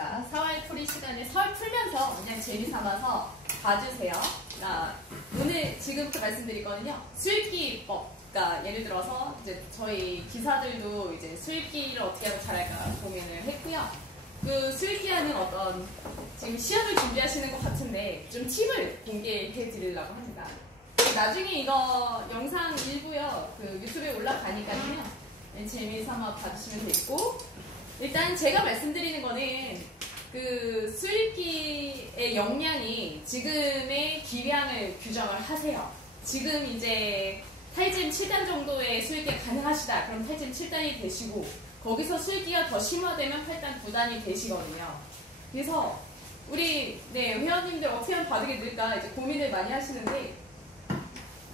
안녕하십니까. 4월 풀이 시간에 4월 풀면서 그냥 재미삼아서 봐주세요. 오늘 지금부터 말씀드릴 거는요. 수익기법. 그러니까 예를 들어서 이제 저희 기사들도 이제 수익기를 어떻게 하면 잘할까 고민을 했고요. 그 수익기하는 어떤 지금 시험을 준비하시는 것 같은데 좀 팁을 공개해 드리려고 합니다. 나중에 이거 영상 일부요. 그 유튜브에 올라가니까요. 재미삼아 봐주시면 되겠고, 일단 제가 말씀드리는 거는 그 수익기의 역량이 지금의 기량을 규정을 하세요. 지금 이제 탈진 7단 정도의 수익기가 가능하시다. 그럼 탈진 7단이 되시고, 거기서 수익기가 더 심화되면 8단 9단이 되시거든요. 그래서 우리 회원님들 어떻게 하면 바둑이 늘까 이제 고민을 많이 하시는데,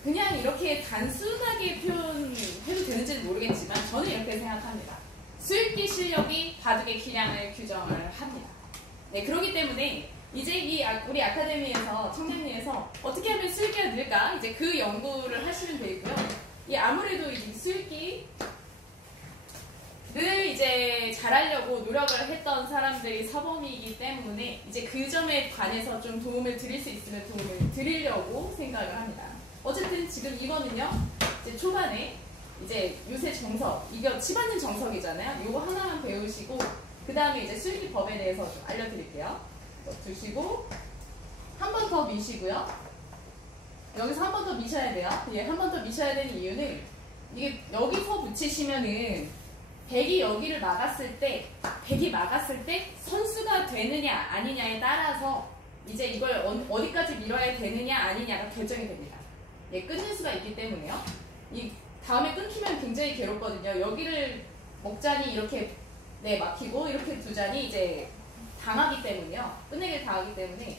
그냥 이렇게 단순하게 표현해도 되는지는 모르겠지만 저는 이렇게 생각합니다. 수익기 실력이 바둑의 기량을 규정을 합니다. 네, 그렇기 때문에 이제 우리 아카데미에서 청량리에서 어떻게 하면 수익기가 늘까 이제 그 연구를 하시면 되고요. 아무래도 이 수익기를 이제 잘하려고 노력을 했던 사람들이 사범이기 때문에 이제 그 점에 관해서 좀 도움을 드릴 수 있으면 도움을 드리려고 생각을 합니다. 어쨌든 지금 이거는요, 이제 초반에 이제 요새 정석, 이거 치받는 정석이잖아요. 요거 하나만 배우시고, 그 다음에 이제 수익기법에 대해서 좀 알려드릴게요. 두시고, 한 번 더 미시고요. 여기서 한 번 더 미셔야 돼요. 한 번 더 미셔야 되는 이유는, 이게 여기서 붙이시면은, 백이 여기를 막았을 때 선수가 되느냐 아니냐에 따라서 이제 이걸 어디까지 밀어야 되느냐 아니냐가 결정이 됩니다. 끊을 수가 있기 때문에요. 이 다음에 끊기면 굉장히 괴롭거든요. 여기를 먹자니 이렇게 막히고 이렇게 두자니 이제 당하기 때문에요. 끝내기를 당하기 때문에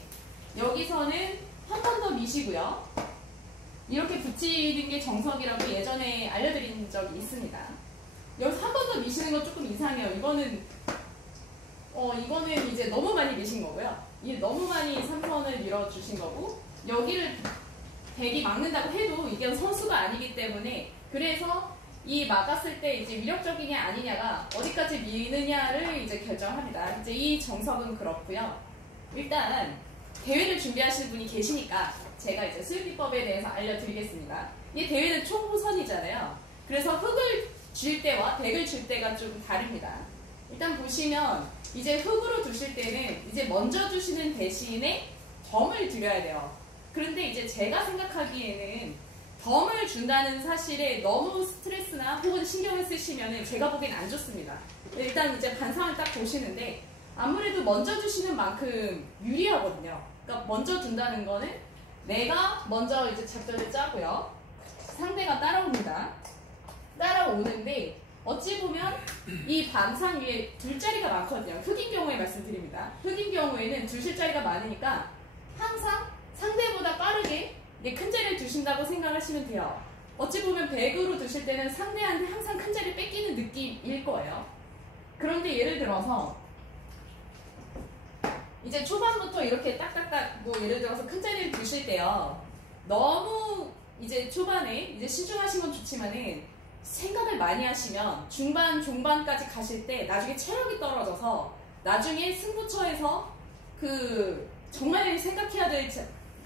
여기서는 한 번 더 미시고요. 이렇게 붙이는 게 정석이라고 예전에 알려드린 적이 있습니다. 여기서 한 번 더 미시는 건 조금 이상해요. 이거는 이제 너무 많이 미신 거고요. 너무 많이 삼선을 밀어주신 거고, 여기를 백이 막는다고 해도 이게 선수가 아니기 때문에, 그래서 이 막았을 때 이제 위력적이냐 아니냐가 어디까지 미느냐를 이제 결정합니다. 이제 이 정석은 그렇고요. 일단 대회를 준비하시는 분이 계시니까 제가 이제 수익기법에 대해서 알려드리겠습니다. 이 대회는 초보선이잖아요. 그래서 흙을 줄 때와 백을 줄 때가 좀 다릅니다. 일단 보시면 이제 흙으로 두실 때는 이제 먼저 주시는 대신에 덤을 드려야 돼요. 그런데 이제 제가 생각하기에는 덤을 준다는 사실에 너무 스트레스나 혹은 신경을 쓰시면 제가 보기엔 안 좋습니다. 일단 이제 반상을 딱 보시는데 아무래도 먼저 주시는 만큼 유리하거든요. 그러니까 먼저 둔다는 거는 내가 먼저 이제 작전을 짜고요. 상대가 따라옵니다. 따라오는데 어찌 보면 이 반상 위에 둘 자리가 많거든요. 흙인 경우에 말씀드립니다. 흙인 경우에는 두실 자리가 많으니까 항상 상대보다 빠르게 큰 자리를 두신다고 생각하시면 돼요. 어찌 보면 백으로 두실 때는 상대한테 항상 큰 자리 뺏기는 느낌일 거예요. 그런데 예를 들어서 이제 초반부터 이렇게 딱딱딱 예를 들어서 큰 자리를 두실 때요. 너무 이제 초반에 이제 신중하신 건 좋지만은 생각을 많이 하시면 중반, 종반까지 가실 때 나중에 체력이 떨어져서 나중에 승부처에서 정말 생각해야 될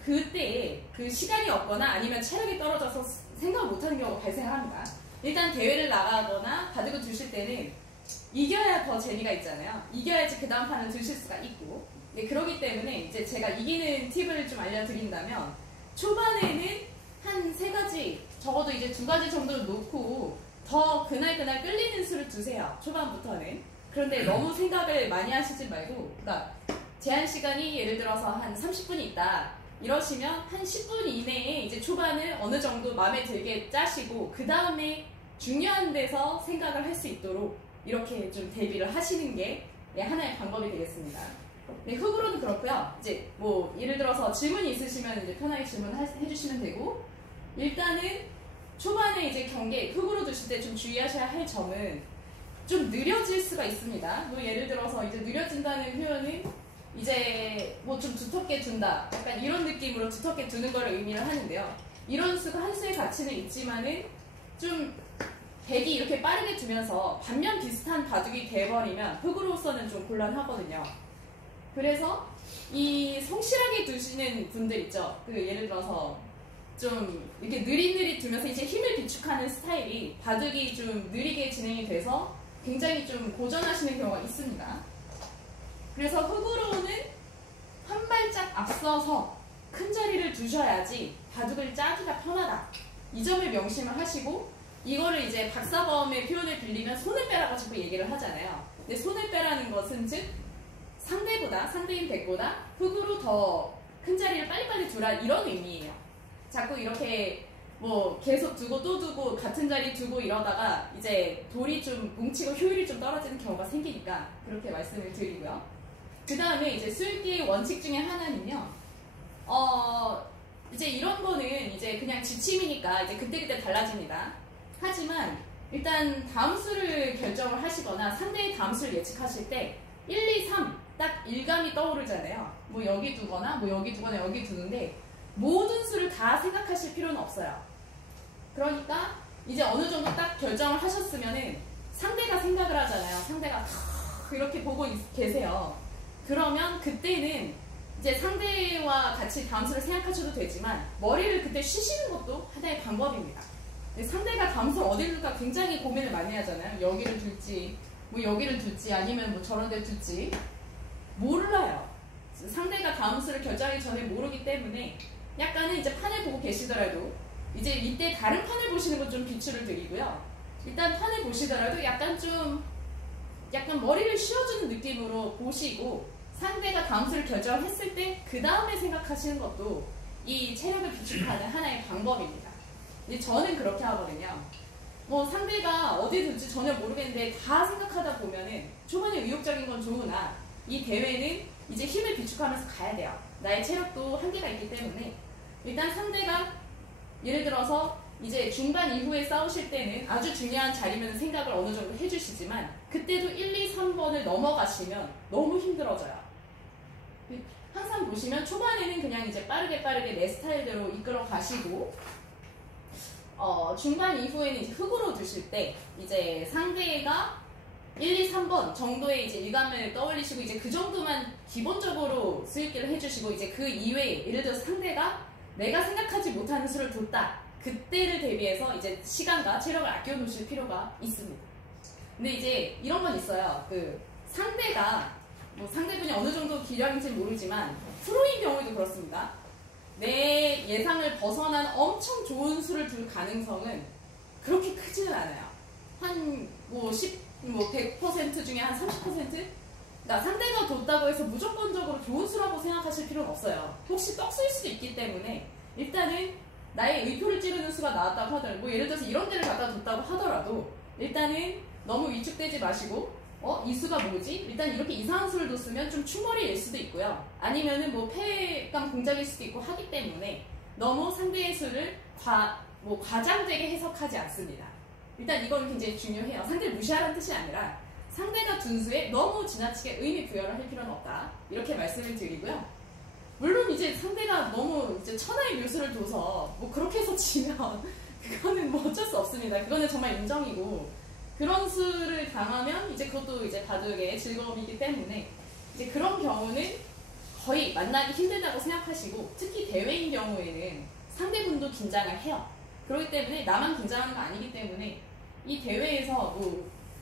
그때에 그 시간이 없거나 아니면 체력이 떨어져서 생각을 못하는 경우가 발생합니다. 일단 대회를 나가거나 바둑을 두실 때는 이겨야 더 재미가 있잖아요. 이겨야지 그 다음 판을 두실 수가 있고, 그렇기 때문에 이제 제가 이기는 팁을 좀 알려드린다면 초반에는 한 3가지, 적어도 이제 2가지 정도를 놓고 더 그날 끌리는 수를 두세요. 초반부터는. 그런데 너무 생각을 많이 하시지 말고, 그러니까 제한 시간이 예를 들어서 한 30분이 있다. 이러시면 한 10분 이내에 이제 초반을 어느 정도 마음에 들게 짜시고 그 다음에 중요한 데서 생각을 할 수 있도록 이렇게 좀 대비를 하시는 게 하나의 방법이 되겠습니다. 흙으로는 그렇고요. 이제 예를 들어서 질문이 있으시면 이제 편하게 질문해 주시면 되고, 일단은 초반에 이제 경계 흙으로 두실 때 좀 주의하셔야 할 점은 좀 느려질 수가 있습니다. 예를 들어서 이제 느려진다는 표현은 이제 좀 두텁게 둔다, 약간 이런 느낌으로 두텁게 두는 거를 의미를 하는데요. 이런 수가 한 수의 가치는 있지만은 좀 백이 이렇게 빠르게 두면서 반면 비슷한 바둑이 돼버리면 흙으로서는 좀 곤란하거든요. 그래서 이 성실하게 두시는 분들 있죠. 그 예를 들어서 좀 이렇게 느릿느릿 두면서 이제 힘을 비축하는 스타일이 바둑이 좀 느리게 진행이 돼서 굉장히 좀 고전하시는 경우가 있습니다. 그래서 흑으로는 한 발짝 앞서서 큰 자리를 두셔야지 바둑을 짜기가 편하다. 이 점을 명심을 하시고, 이거를 이제 박사범의 표현을 빌리면 손을 빼라고 자꾸 얘기를 하잖아요. 근데 손을 빼라는 것은 즉 상대인 백보다 흑으로 더 큰 자리를 빨리빨리 두라, 이런 의미예요. 자꾸 이렇게 뭐 계속 두고 또 두고 같은 자리 두고 이러다가 이제 돌이 좀 뭉치고 효율이 좀 떨어지는 경우가 생기니까 그렇게 말씀을 드리고요. 그 다음에 이제 술기의 원칙 중에 하나는요, 이제 이런 거는 이제 그냥 지침이니까 이제 그때그때 달라집니다. 하지만 일단 다음 수를 결정을 하시거나 상대의 다음 수를 예측하실 때 1, 2, 3 딱 일감이 떠오르잖아요. 뭐 여기 두거나 뭐 여기 두거나 여기 두는데 모든 수를 다 생각하실 필요는 없어요. 그러니까 이제 어느 정도 딱 결정을 하셨으면은 상대가 생각을 하잖아요. 상대가 이렇게 보고 계세요. 그러면 그때는 이제 상대와 같이 다음 수를 생각하셔도 되지만 머리를 그때 쉬시는 것도 하나의 방법입니다. 상대가 다음 수를 어디를 둘까 굉장히 고민을 많이 하잖아요. 여기를 둘지 뭐 여기를 둘지 아니면 뭐 저런 데를 둘지 몰라요. 상대가 다음 수를 결정하기 전에 모르기 때문에 약간은 이제 판을 보고 계시더라도 이제 이때 다른 판을 보시는 건 좀 비추를 드리고요. 일단 판을 보시더라도 약간 머리를 쉬어주는 느낌으로 보시고 상대가 다음 수를 결정했을 때 그 다음에 생각하시는 것도 이 체력을 비축하는 하나의 방법입니다. 근데 저는 그렇게 하거든요. 뭐 상대가 어디 둘지 전혀 모르겠는데 다 생각하다 보면은 초반에 의욕적인 건 좋으나 이 대회는 이제 힘을 비축하면서 가야 돼요. 나의 체력도 한계가 있기 때문에 일단 상대가 예를 들어서 이제 중반 이후에 싸우실 때는 아주 중요한 자리면 생각을 어느 정도 해주시지만 그때도 1, 2, 3번을 넘어가시면 너무 힘들어져요. 항상 보시면 초반에는 그냥 이제 빠르게 내 스타일대로 이끌어 가시고 중반 이후에는 이제 흑으로 두실 때 이제 상대가 1, 2, 3번 정도의 이제 일감을 떠올리시고 이제 그 정도만 기본적으로 수익기를 해주시고 이제 그 이외에 예를 들어서 상대가 내가 생각하지 못하는 수를 뒀다. 그때를 대비해서 이제 시간과 체력을 아껴 놓으실 필요가 있습니다. 근데 이제 이런 건 있어요. 그 상대가 뭐 상대분이 어느 정도 기량인지는 모르지만 프로인 경우에도 그렇습니다. 내 예상을 벗어난 엄청 좋은 수를 둘 가능성은 그렇게 크지는 않아요. 한 뭐 100% 중에 한 30%? 그러니까 상대가 뒀다고 해서 무조건적으로 좋은 수라고 생각하실 필요는 없어요. 혹시 떡수일 수도 있기 때문에 일단은 나의 의표를 찌르는 수가 나왔다고 하더라도 뭐 예를 들어서 이런 데를 갖다 뒀다고 하더라도 일단은 너무 위축되지 마시고 이 수가 뭐지? 일단 이렇게 이상한 수를 뒀으면 좀 충돌일 수도 있고요. 아니면은 뭐 패감 공작일 수도 있고 하기 때문에 너무 상대의 수를 과장되게 해석하지 않습니다. 일단 이건 굉장히 중요해요. 상대를 무시하라는 뜻이 아니라 상대가 둔 수에 너무 지나치게 의미 부여를 할 필요는 없다. 이렇게 말씀을 드리고요. 물론 이제 상대가 너무 이제 천하의 묘수를 둬서 뭐 그렇게 해서 지면 그거는 뭐 어쩔 수 없습니다. 그거는 정말 인정이고 그런 수를 당하면 이제 그것도 이제 바둑의 즐거움이기 때문에 이제 그런 경우는 거의 만나기 힘들다고 생각하시고 특히 대회인 경우에는 상대분도 긴장을 해요. 그렇기 때문에 나만 긴장하는 거 아니기 때문에 이 대회에서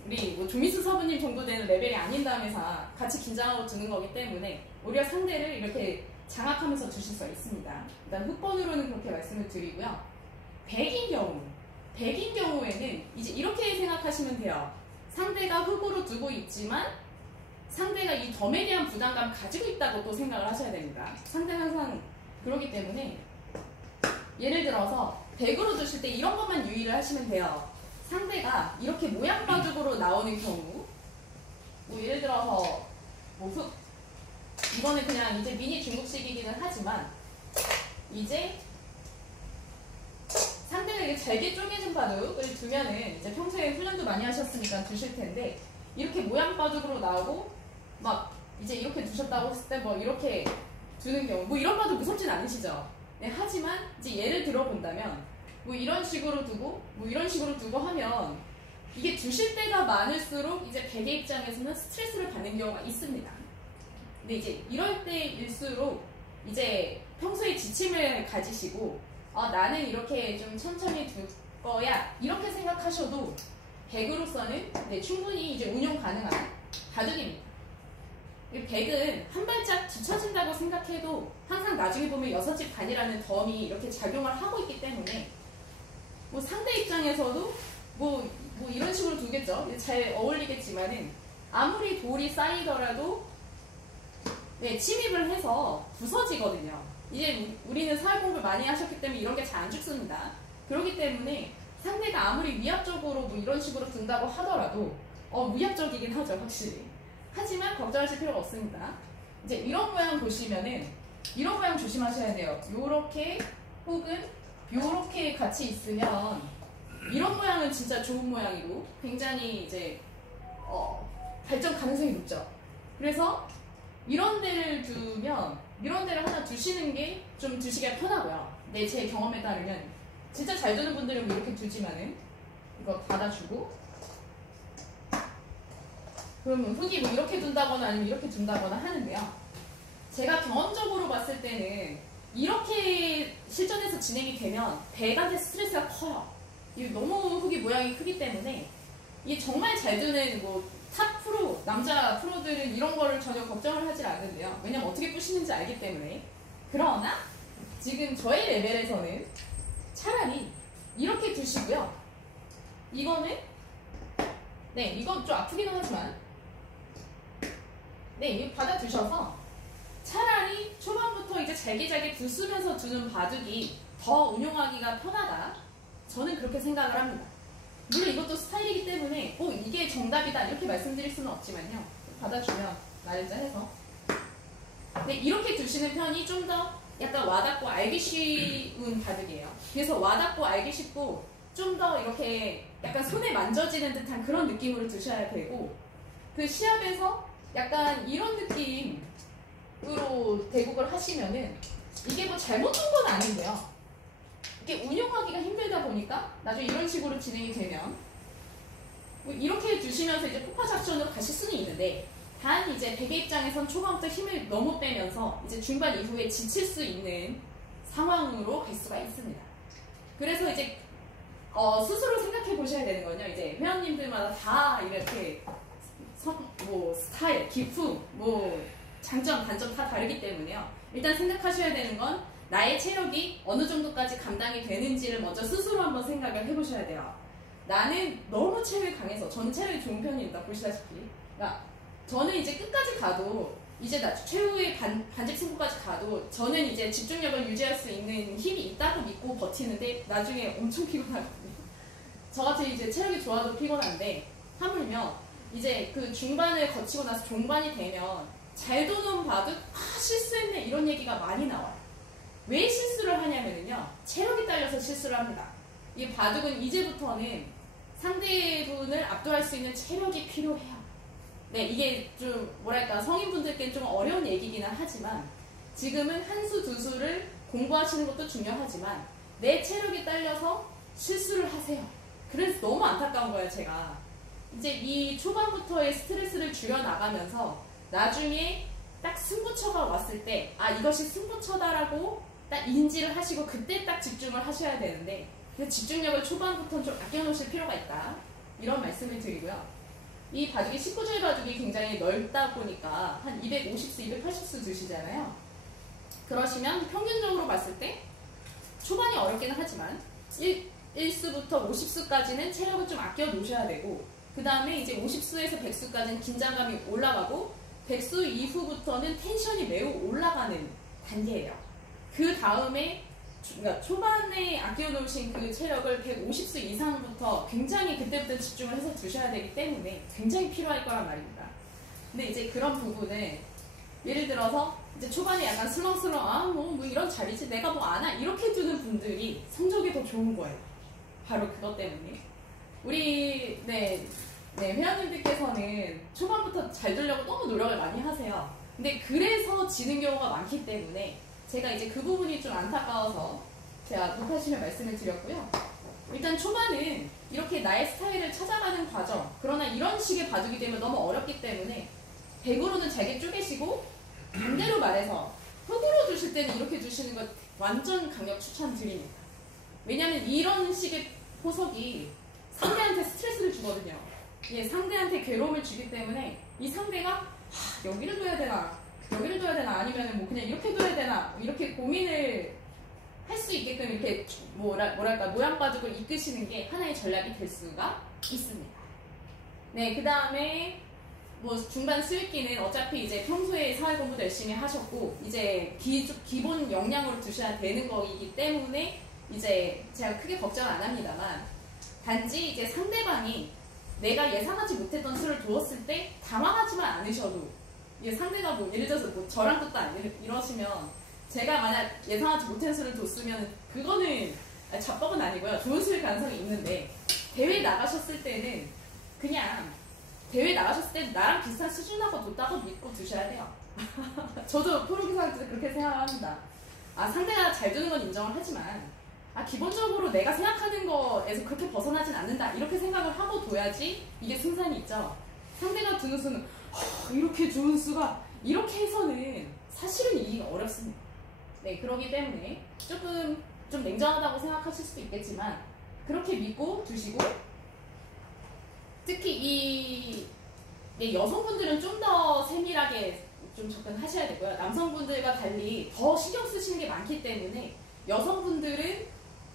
우리 조미수 서부님 정도 되는 레벨이 아닌 다음에서 같이 긴장하고 두는 거기 때문에 오히려 상대를 이렇게 장악하면서 두실 수가 있습니다. 일단 흑번으로는 그렇게 말씀을 드리고요. 백인 경우에는 이제 이렇게 생각하시면 돼요. 상대가 흑으로 두고 있지만 상대가 이 덤에 대한 부담감을 가지고 있다고 또 생각을 하셔야 됩니다. 상대는 항상 그러기 때문에 예를 들어서 백으로 두실 때 이런 것만 유의를 하시면 돼요. 상대가 이렇게 모양 바둑으로 나오는 경우 뭐 예를 들어서 흑 이거는 그냥 이제 미니 중국식이기는 하지만 이제 상대가 이렇게 잘게 쪼개진 바둑을 두면은 이제 평소에 훈련도 많이 하셨으니까 두실 텐데 이렇게 모양 바둑으로 나오고 막 이제 이렇게 두셨다고 했을 때 뭐 이렇게 두는 경우 뭐 이런 바둑 무섭진 않으시죠? 네, 하지만 이제 예를 들어본다면 뭐 이런 식으로 두고 뭐 이런 식으로 두고 하면 이게 두실 때가 많을수록 이제 백의 입장에서는 스트레스를 받는 경우가 있습니다. 근데 이제 이럴 때일수록 이제 평소에 지침을 가지시고 나는 이렇게 좀 천천히 둘 거야 이렇게 생각하셔도 백으로서는 네, 충분히 이제 운용 가능한 바둑입니다. 백은 한 발짝 뒤처진다고 생각해도 항상 나중에 보면 6집 반이라는 덤이 이렇게 작용을 하고 있기 때문에 뭐 상대 입장에서도 뭐 이런 식으로 두겠죠. 잘 어울리겠지만은 아무리 돌이 쌓이더라도 네, 침입을 해서 부서지거든요. 이제 우리는 사회 공부를 많이 하셨기 때문에 이런 게 잘 안 죽습니다. 그렇기 때문에 상대가 아무리 위압적으로 뭐 이런 식으로 둔다고 하더라도 위압적이긴 하죠, 확실히. 하지만 걱정하실 필요가 없습니다. 이제 이런 모양 보시면은 이런 모양 조심하셔야 돼요. 요렇게 혹은 요렇게 같이 있으면 이런 모양은 진짜 좋은 모양이고 굉장히 이제 발전 가능성이 높죠. 그래서 이런 데를 두면 이런 데를 하나 두시는 게 좀 두시기가 편하고요. 네, 제 경험에 따르면 진짜 잘 두는 분들은 뭐 이렇게 두지만은 이거 닫아주고 그러면 흔히 뭐 이렇게 둔다거나 아니면 이렇게 둔다거나 하는데요. 제가 경험적으로 봤을 때는 이렇게 실전에서 진행이 되면 백한테 스트레스가 커요. 이게 너무 흙이 모양이 크기 때문에 이게 정말 잘 두는 뭐 탑 프로, 남자 프로들은 이런 거를 전혀 걱정을 하질 않는데요. 왜냐면 어떻게 부시는지 알기 때문에. 그러나 지금 저희 레벨에서는 차라리 이렇게 두시고요. 이거는 네, 이건 좀 아프기는 하지만 네, 이거 받아두셔서 차라리 초반부터 이제 잘게 부수면서 두는 바둑이 더 운용하기가 편하다. 저는 그렇게 생각을 합니다. 물론 이것도 스타일이기 때문에 이게 정답이다 이렇게 말씀드릴 수는 없지만요. 받아주면 날짜 해서 네, 이렇게 두시는 편이 좀 더 약간 와닿고 알기 쉬운 바둑이에요. 그래서 와닿고 알기 쉽고 좀 더 이렇게 약간 손에 만져지는 듯한 그런 느낌으로 두셔야 되고 그 시합에서 약간 이런 느낌으로 대국을 하시면은 이게 뭐 잘못 둔 건 아닌데요. 이게 운용하기가 힘들다 보니까 나중에 이런 식으로 진행이 되면 뭐 이렇게 두시면서 이제 폭파 작전으로 가실 수는 있는데 단 이제 백의 입장에선 초반부터 힘을 너무 빼면서 이제 중반 이후에 지칠 수 있는 상황으로 갈 수가 있습니다. 그래서 이제 스스로 생각해 보셔야 되는 건요. 이제 회원님들마다 다 이렇게 뭐 스타일, 기품, 뭐 장점, 단점 다 다르기 때문에요. 일단 생각하셔야 되는 건 나의 체력이 어느 정도까지 감당이 되는지를 먼저 스스로 한번 생각을 해보셔야 돼요. 나는 너무 체력이 강해서 저는 체력이 좋은 편입니다. 보시다시피. 그러니까 저는 이제 끝까지 가도 이제 최후의 반집 승부까지 가도 저는 이제 집중력을 유지할 수 있는 힘이 있다고 믿고 버티는데 나중에 엄청 피곤하거든요. 저같이 이제 체력이 좋아도 피곤한데 하물며 이제 그 중반을 거치고 나서 종반이 되면 잘 도는 바둑 실수했네 이런 얘기가 많이 나와요. 왜 실수를 하냐면요. 체력이 딸려서 실수를 합니다. 이 바둑은 이제부터는 상대분을 압도할 수 있는 체력이 필요해요. 네, 이게 좀 뭐랄까 성인분들께는 좀 어려운 얘기기는 하지만 지금은 한 수 두 수를 공부하시는 것도 중요하지만 내 체력이 딸려서 실수를 하세요. 그래서 너무 안타까운 거예요, 제가. 이제 이 초반부터의 스트레스를 줄여나가면서 나중에 딱 승부처가 왔을 때 이것이 승부처다라고 딱 인지를 하시고 그때 딱 집중을 하셔야 되는데 그 집중력을 초반부터 좀 아껴놓으실 필요가 있다. 이런 말씀을 드리고요. 이 바둑이 19줄 바둑이 굉장히 넓다 보니까 한 250수, 280수 두시잖아요. 그러시면 평균적으로 봤을 때 초반이 어렵기는 하지만 1수부터 50수까지는 체력을 좀 아껴 놓으셔야 되고 그 다음에 이제 50수에서 100수까지는 긴장감이 올라가고 100수 이후부터는 텐션이 매우 올라가는 단계예요. 그 다음에 그러니까 초반에 아껴놓으신 그 체력을 150수 이상부터 굉장히 그때부터 집중을 해서 두셔야 되기 때문에 굉장히 필요할 거란 말입니다. 근데 이제 그런 부분을 예를 들어서 이제 초반에 약간 슬렁슬렁 뭐 이런 자리지 내가 뭐 아나 이렇게 두는 분들이 성적이 더 좋은 거예요. 바로 그것 때문에 우리 회원님들께서는 초반부터 잘 두려고 너무 노력을 많이 하세요. 근데 그래서 지는 경우가 많기 때문에 제가 이제 그 부분이 좀 안타까워서 제가 못하시면 말씀을 드렸고요. 일단 초반은 이렇게 나의 스타일을 찾아가는 과정, 그러나 이런 식의 바둑이 되면 너무 어렵기 때문에 100으로는 잘게 쪼개시고 반대로 말해서 흙으로 두실 때는 이렇게 두시는 것 완전 강력 추천드립니다. 왜냐하면 이런 식의 포석이 상대한테 스트레스를 주거든요. 예, 상대한테 괴로움을 주기 때문에 이 상대가 여기를 둬야 되나 여기를 둬야 되나 아니면 뭐 그냥 이렇게 둬야 되나 이렇게 고민을 할 수 있게끔 이렇게 뭐랄까 모양 바둑을 이끄시는 게 하나의 전략이 될 수가 있습니다. 네, 그 다음에 뭐 중반 수익기는 어차피 이제 평소에 사회 공부도 열심히 하셨고 이제 기본 역량으로 두셔야 되는 거이기 때문에 이제 제가 크게 걱정은 안 합니다만 단지 이제 상대방이 내가 예상하지 못했던 수를 두었을 때 당황하지만 않으셔도 이게 상대가 뭐 예를 들어서 뭐 저랑 뜻도 안 이러시면 제가 만약 예상하지 못한 수를 뒀으면 그거는 잡법은 아니고요. 좋은 수일 가능성이 있는데 대회 나가셨을 때는 그냥 대회 나가셨을 때 나랑 비슷한 수준하고 뒀다고 믿고 두셔야 돼요. 저도 프로기사할 때 그렇게 생각합니다. 상대가 잘 두는 건 인정을 하지만 기본적으로 내가 생각하는 거에서 그렇게 벗어나진 않는다 이렇게 생각을 하고 둬야지 이게 승산이 있죠. 상대가 두는 수는 이렇게 좋은 수가 이렇게 해서는 사실은 이기가 어렵습니다. 네, 그러기 때문에 조금 좀 냉정하다고 생각하실 수도 있겠지만 그렇게 믿고 두시고 특히 여성분들은 좀 더 세밀하게 좀 접근하셔야 되고요. 남성분들과 달리 더 신경 쓰시는 게 많기 때문에 여성분들은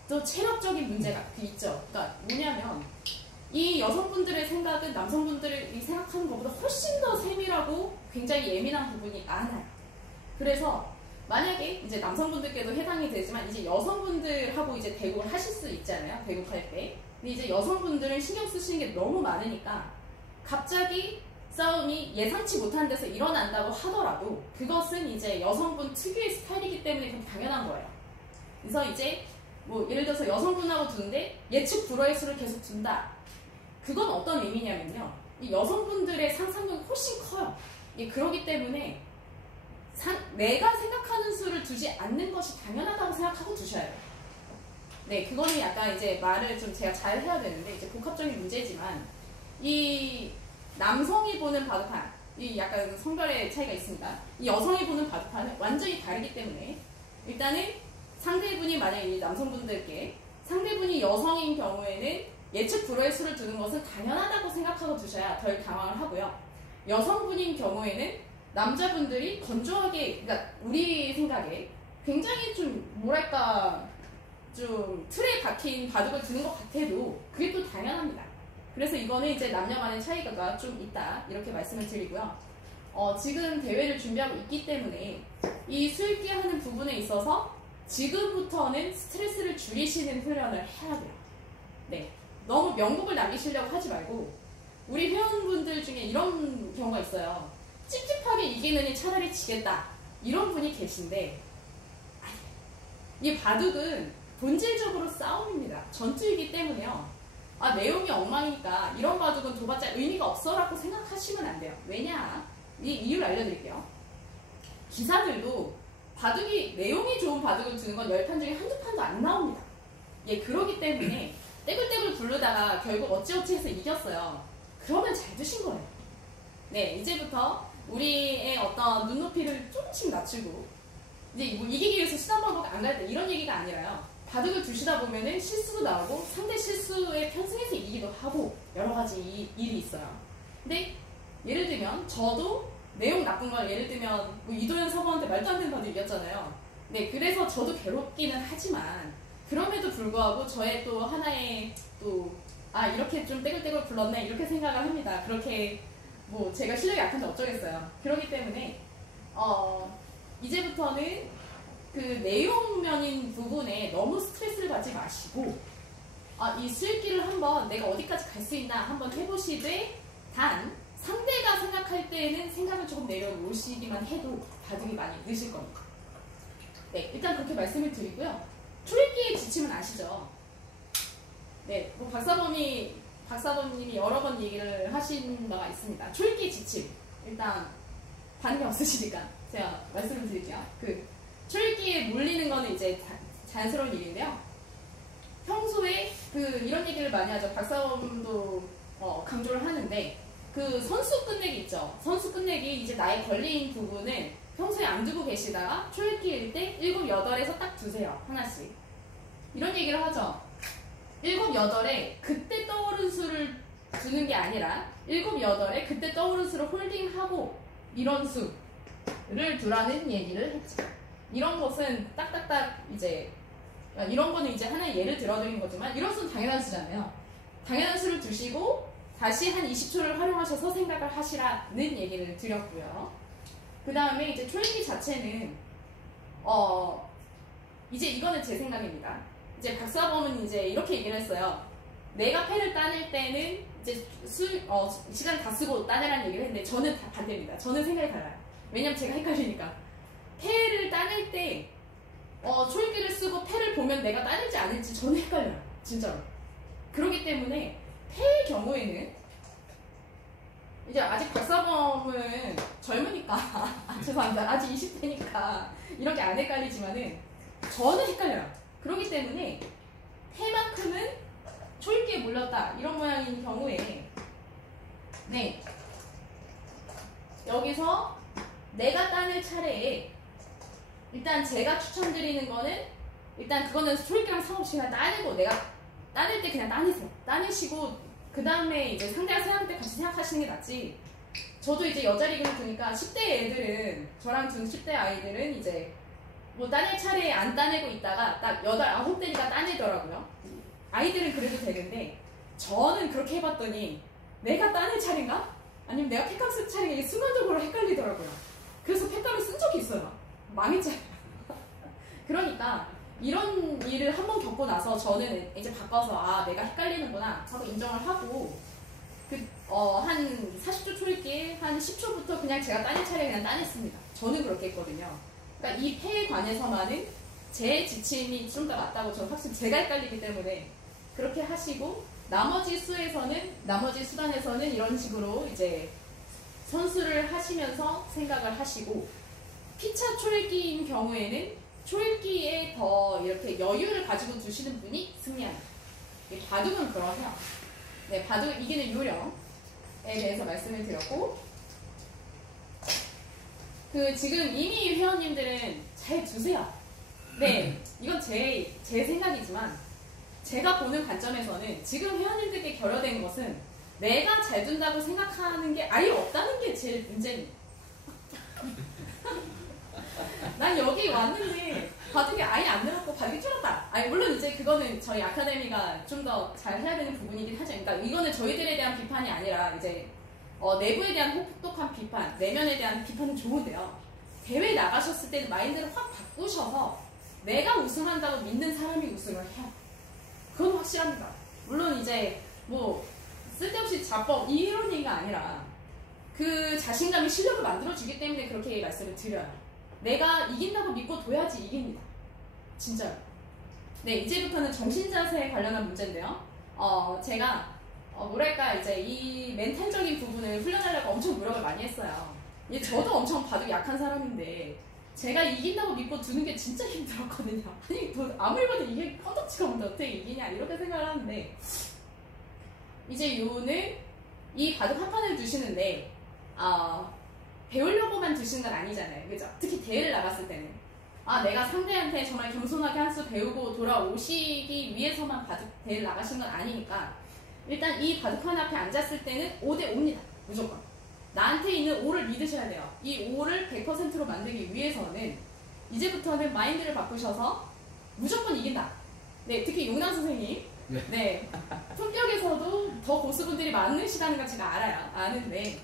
또 체력적인 문제가 있죠. 그러니까 뭐냐면 이 여성분들의 생각은 남성분들이 생각하는 것보다 훨씬 더 세밀하고 굉장히 예민한 부분이 많아요. 그래서 만약에 이제 남성분들께도 해당이 되지만 이제 여성분들하고 이제 대국을 하실 수 있잖아요. 대국할 때. 근데 이제 여성분들은 신경 쓰시는 게 너무 많으니까 갑자기 싸움이 예상치 못한 데서 일어난다고 하더라도 그것은 이제 여성분 특유의 스타일이기 때문에 그건 당연한 거예요. 그래서 이제 뭐 예를 들어서 여성분하고 두는데 예측 불허의 수를 계속 둔다. 그건 어떤 의미냐면요. 이 여성분들의 상상력이 훨씬 커요. 그러기 때문에 내가 생각하는 수를 두지 않는 것이 당연하다고 생각하고 두셔야 돼요. 네, 그거는 약간 이제 말을 좀 제가 잘 해야 되는데 이제 복합적인 문제지만 이 남성이 보는 바둑판, 이 약간 성별의 차이가 있습니다. 이 여성이 보는 바둑판은 완전히 다르기 때문에 일단은 상대분이 만약에 이 남성분들께 상대분이 여성인 경우에는 예측 불허의 수를 두는 것은 당연하다고 생각하고 두셔야 덜 당황을 하고요. 여성분인 경우에는 남자분들이 건조하게, 그러니까 우리 생각에 굉장히 좀 뭐랄까 좀 틀에 박힌 바둑을 두는 것 같아도 그게 또 당연합니다. 그래서 이거는 이제 남녀 간의 차이가 좀 있다 이렇게 말씀을 드리고요. 지금 대회를 준비하고 있기 때문에 이 수익기 하는 부분에 있어서 지금부터는 스트레스를 줄이시는 훈련을 해야 돼요. 네, 너무 명복을 남기시려고 하지 말고 우리 회원분들 중에 이런 경우가 있어요. 찝찝하게 이기느니 차라리 지겠다 이런 분이 계신데 이 바둑은 본질적으로 싸움입니다. 전투이기 때문에요. 내용이 엉망이니까 이런 바둑은 도봤자 의미가 없어 라고 생각하시면 안 돼요. 왜냐? 이 이유를 알려드릴게요. 기사들도 바둑이 내용이 좋은 바둑을 두는 건 10판 중에 한두 판도 안 나옵니다. 그러기 때문에 떼굴떼굴 굴르다가 결국 어찌어찌 해서 이겼어요. 그러면 잘 두신 거예요. 네, 이제부터 우리의 어떤 눈높이를 조금씩 낮추고 이제 뭐 이기기 위해서 수단 방법 안 갈 때 이런 얘기가 아니라요. 바둑을 두시다 보면은 실수도 나오고 상대 실수에 편승해서 이기기도 하고 여러 가지 일이 있어요. 근데 예를 들면 저도 내용 나쁜 걸 예를 들면 뭐 이도현 사모한테 말도 안 되는 바둑 이겼잖아요. 네, 그래서 저도 괴롭기는 하지만 그럼에도 불구하고 저의 또 하나의 또 이렇게 좀 떼굴떼굴 굴렀네 이렇게 생각을 합니다. 그렇게 뭐 제가 실력이 약한데 어쩌겠어요. 그렇기 때문에 이제부터는 그 내용면인 부분에 너무 스트레스를 받지 마시고 이 수익기를 한번 내가 어디까지 갈 수 있나 한번 해보시되 단 상대가 생각할 때에는 생각을 조금 내려놓으시기만 해도 바둑이 많이 느실 겁니다. 네, 일단 그렇게 말씀을 드리고요. 초읽기의 지침은 아시죠? 네, 뭐 박사범님이 여러 번 얘기를 하신 바가 있습니다. 초읽기 지침. 일단 반응이 없으시니까 제가 말씀을 드릴게요. 초읽기에 몰리는 거는 이제 자연스러운 일인데요. 평소에 이런 얘기를 많이 하죠. 박사범도 강조를 하는데 선수 끝내기 있죠. 선수 끝내기 이제 나의 걸린 부분은 평소에 안 두고 계시다가 초읽기일 때 7, 8에서 딱 두세요. 하나씩. 이런 얘기를 하죠. 7, 8에 그때 떠오른 수를 두는 게 아니라 7, 8에 그때 떠오른 수를 홀딩하고 이런 수를 두라는 얘기를 했죠. 이런 것은 딱딱딱 이제 이런 거는 이제 하나의 예를 들어드린 거지만 이런 수는 당연한 수잖아요. 당연한 수를 두시고 다시 한 20초를 활용하셔서 생각을 하시라는 얘기를 드렸고요. 그 다음에 이제 초읽기 자체는 이제 이거는 제 생각입니다. 이제 박사범은 이제 이렇게 얘기를 했어요. 내가 펜을 따낼 때는 이제 시간 다 쓰고 따내라는 얘기를 했는데 저는 다 반대입니다. 저는 생각이 달라요. 왜냐면 제가 헷갈리니까. 펜을 따낼 때 초읽기를 쓰고 펜을 보면 내가 따낼지 아닐지 저는 헷갈려요. 진짜로. 그렇기 때문에 펜의 경우에는 이제 아직 박사범은 젊으니까 죄송합니다. 아직 20대니까 이렇게 안 헷갈리지만은 저는 헷갈려요. 그렇기 때문에 폐만큼은 초읽기에 몰렸다 이런 모양인 경우에 네 여기서 내가 따낼 차례에 일단 제가 추천드리는 거는 일단 그거는 초읽기랑 상관없이 그냥 따내고 내가 따낼 때 그냥 따내세요. 따내시고 그 다음에 이제 상대가 생각할 때 같이 생각하시는 게 낫지. 저도 이제 여자 리그를 두니까 10대 애들은 저랑 둔 10대 아이들은 이제 뭐 따낼 차례에 안 따내고 있다가 딱 8, 9대니까 따내더라고요. 아이들은 그래도 되는데 저는 그렇게 해봤더니 내가 따낼 차례인가? 아니면 내가 팩감 쓸 차례가 이게 순간적으로 헷갈리더라고요. 그래서 팩감을 쓴 적이 있어요. 망했잖아요. 그러니까 이런 일을 한번 겪고 나서 저는 이제 바꿔서 내가 헷갈리는구나 하고 인정을 하고 한 40초 초읽기 한 10초부터 그냥 제가 따낼 차례 그냥 따냈습니다. 저는 그렇게 했거든요. 그러니까 이 패에 관해서만은 제 지침이 좀 더 맞다고 저는 확실히 제가 헷갈리기 때문에 그렇게 하시고 나머지 수단에서는 이런 식으로 이제 선수를 하시면서 생각을 하시고 피차 초읽기인 경우에는 초읽기에 더 이렇게 여유를 가지고 두시는 분이 승리합니다. 바둑은 그러세요. 네, 바둑을 이기는 요령에 대해서 말씀을 드렸고 지금 이미 회원님들은 잘 두세요. 네, 이건 제 생각이지만 제가 보는 관점에서는 지금 회원님들께 결여된 것은 내가 잘 둔다고 생각하는 게 아예 없다는 게 제일 문제입니다. 난 여기 왔는데 바둑이 아예 안 늘었고 바둑이 줄었다. 물론 이제 그거는 저희 아카데미가 좀 더 잘 해야 되는 부분이긴 하죠. 그러니까 이거는 저희들에 대한 비판이 아니라 이제 내부에 대한 혹독한 비판, 내면에 대한 비판은 좋은데요. 대회 나가셨을 때는 마인드를 확 바꾸셔서 내가 우승한다고 믿는 사람이 우승을 해요. 그건 확실합니다. 물론 이제 뭐 쓸데없이 자법 이런 얘기가 아니라 그 자신감이 실력을 만들어주기 때문에 그렇게 말씀을 드려요. 내가 이긴다고 믿고 둬야지 이깁니다. 진짜요. 네, 이제부터는 정신자세에 관련한 문제인데요. 제가 뭐랄까 이제 이 멘탈적인 부분을 훈련하려고 엄청 노력을 많이 했어요. 저도 엄청 바둑 약한 사람인데 제가 이긴다고 믿고 두는 게 진짜 힘들었거든요. 아니 아무리 봐도 이게 컨덕지가 뭔데 어떻게 이기냐 이렇게 생각을 하는데 이제 요는 이 바둑 한 판을 두시는데 배우려고만 두시는 건 아니잖아요. 그죠? 특히 대회를 나갔을 때는 내가 상대한테 정말 겸손하게 한 수 배우고 돌아오시기 위해서만 바둑 대회를 나가신 건 아니니까 일단 이 바둑판 앞에 앉았을 때는 5대5입니다. 무조건. 나한테 있는 5를 믿으셔야 돼요. 이 5를 100%로 만들기 위해서는 이제부터는 마인드를 바꾸셔서 무조건 이긴다. 네, 특히 용남 선생님. 네. 품격에서도 더 고수분들이 많으시다는 걸 제가 알아요. 아는데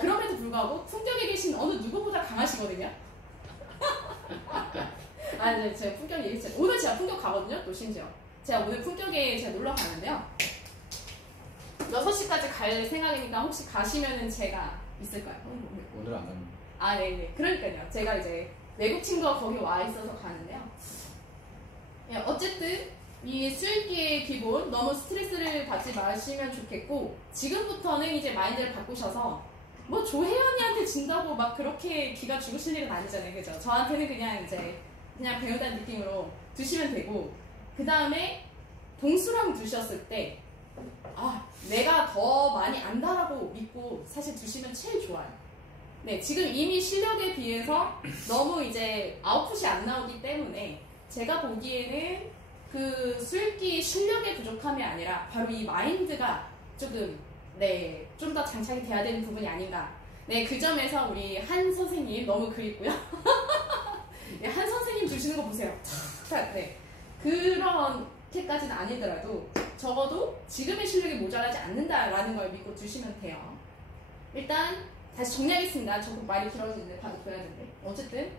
그럼에도 불구하고 품격에 계신 어느 누구보다 강하시거든요. 네, 제가 품격 얘기했어요. 오늘 제가 품격 가거든요. 또 심지어 제가 오늘 품격에 제가 놀러 가는데요. 6시까지 갈 생각이니까 혹시 가시면은 제가 있을까요? 오늘 안 갑니다. 네네. 그러니까요. 제가 이제 외국 친구가 거기 와 있어서 가는데요. 어쨌든 이 수익기의 기본 너무 스트레스를 받지 마시면 좋겠고 지금부터는 이제 마인드를 바꾸셔서 뭐 조혜연이한테 진다고 막 그렇게 기가 죽으실 일은 아니잖아요. 그죠? 저한테는 그냥 이제 그냥 배우다는 느낌으로 두시면 되고 그 다음에 동수랑 두셨을 때 내가 더 많이 안다라고 믿고 사실 두시면 제일 좋아요. 네, 지금 이미 실력에 비해서 너무 이제 아웃풋이 안 나오기 때문에 제가 보기에는 그 술기 실력의 부족함이 아니라 바로 이 마인드가 조금 네, 좀 더 장착이 돼야 되는 부분이 아닌가. 네, 그 점에서 우리 한 선생님 너무 그립고요. 네, 한 선생님 주시는 거 보세요. 네, 그렇게까지는 아니더라도 적어도 지금의 실력이 모자라지 않는다라는 걸 믿고 주시면 돼요. 일단 다시 정리하겠습니다. 조금 말이 길어지는데 봐도 줘야 되는데 어쨌든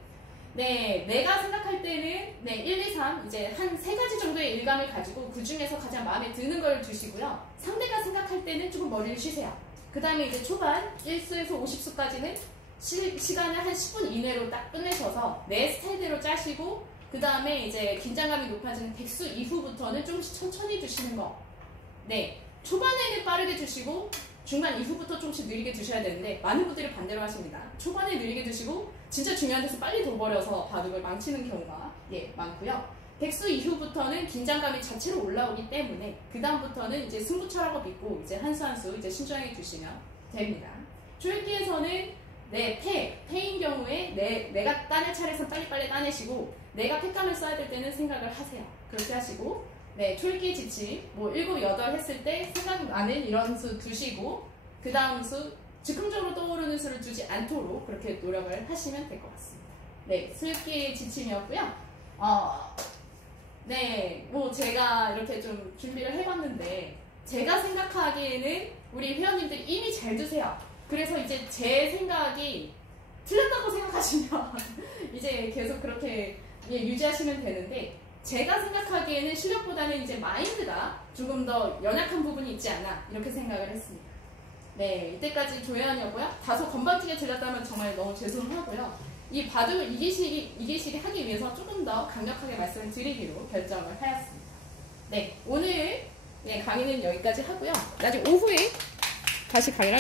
네, 내가 생각할 때는 네, 1, 2, 3 이제 한 3가지 정도의 일감을 가지고 그 중에서 가장 마음에 드는 걸 두시고요. 상대가 생각할 때는 조금 머리를 쉬세요. 그 다음에 이제 초반 1수에서 50수까지는 시간을 한 10분 이내로 딱 끝내셔서 내 스타일대로 짜시고 그 다음에 이제 긴장감이 높아지는 100수 이후부터는 조금씩 천천히 주시는 거. 네, 초반에는 빠르게 주시고 중반 이후부터 조금씩 느리게 두셔야 되는데 많은 분들이 반대로 하십니다. 초반에 느리게 두시고 진짜 중요한 데서 빨리 둬버려서 바둑을 망치는 경우가 많고요. 100수 이후부터는 긴장감이 자체로 올라오기 때문에 그 다음부터는 이제 승부처라고 믿고 이제 한 수 한 수 이제 신중하게 두시면 됩니다. 초읽기에서는 패인 경우에 내가 따낼 차례에서 빨리빨리 따내시고 내가 패감을 써야 될 때는 생각을 하세요. 그렇게 하시고 네, 초읽기 지침 뭐 7, 8 했을 때 생각나는 이런 수 두시고 그 다음 수 즉흥적으로 떠오르는 수를 두지 않도록 그렇게 노력을 하시면 될 것 같습니다. 네, 수읽기 지침이었고요. 네, 뭐 제가 이렇게 좀 준비를 해봤는데 제가 생각하기에는 우리 회원님들이 이미 잘 두세요. 그래서 이제 제 생각이 틀렸다고 생각하시면 이제 계속 그렇게 유지하시면 되는데 제가 생각하기에는 실력보다는 이제 마인드가 조금 더 연약한 부분이 있지 않나 이렇게 생각을 했습니다. 네, 이때까지 조혜연이었고요. 다소 건방지게 들렸다면 정말 너무 죄송하고요. 이 바둑을 이기시게 하기 위해서 조금 더 강력하게 말씀을 드리기로 결정을 하였습니다. 네, 오늘 강의는 여기까지 하고요. 나중에 오후에 다시 강의를